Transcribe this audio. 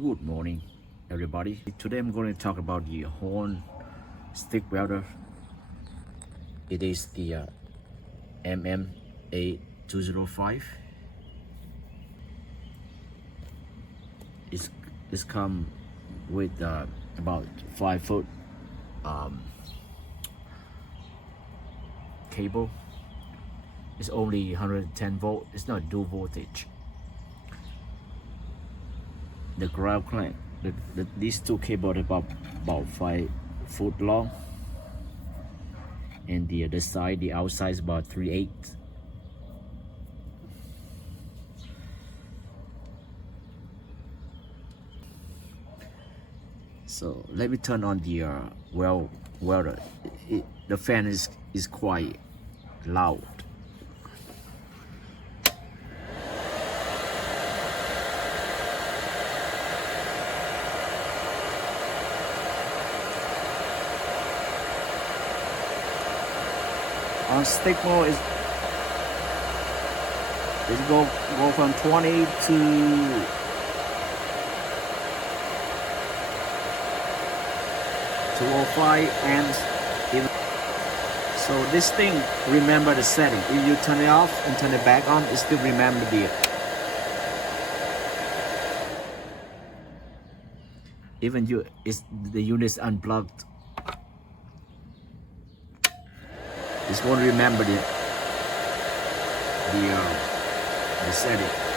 Good morning, everybody. Today I'm going to talk about the horn stick welder. It is the MMA 205. It's come with about 5-foot cable. It's only 110 volt. It's not dual voltage. The ground clamp, these two cables are about 5 foot long, and the other side, the outside, is about 3/8. So let me turn on the welder. The fan is quite loud. On stick mode is go from 20 to 205 amps. So this thing remember the setting. If you turn it off and turn it back on, it still remember the. Even the unit's unplugged. It's going to remember the setting.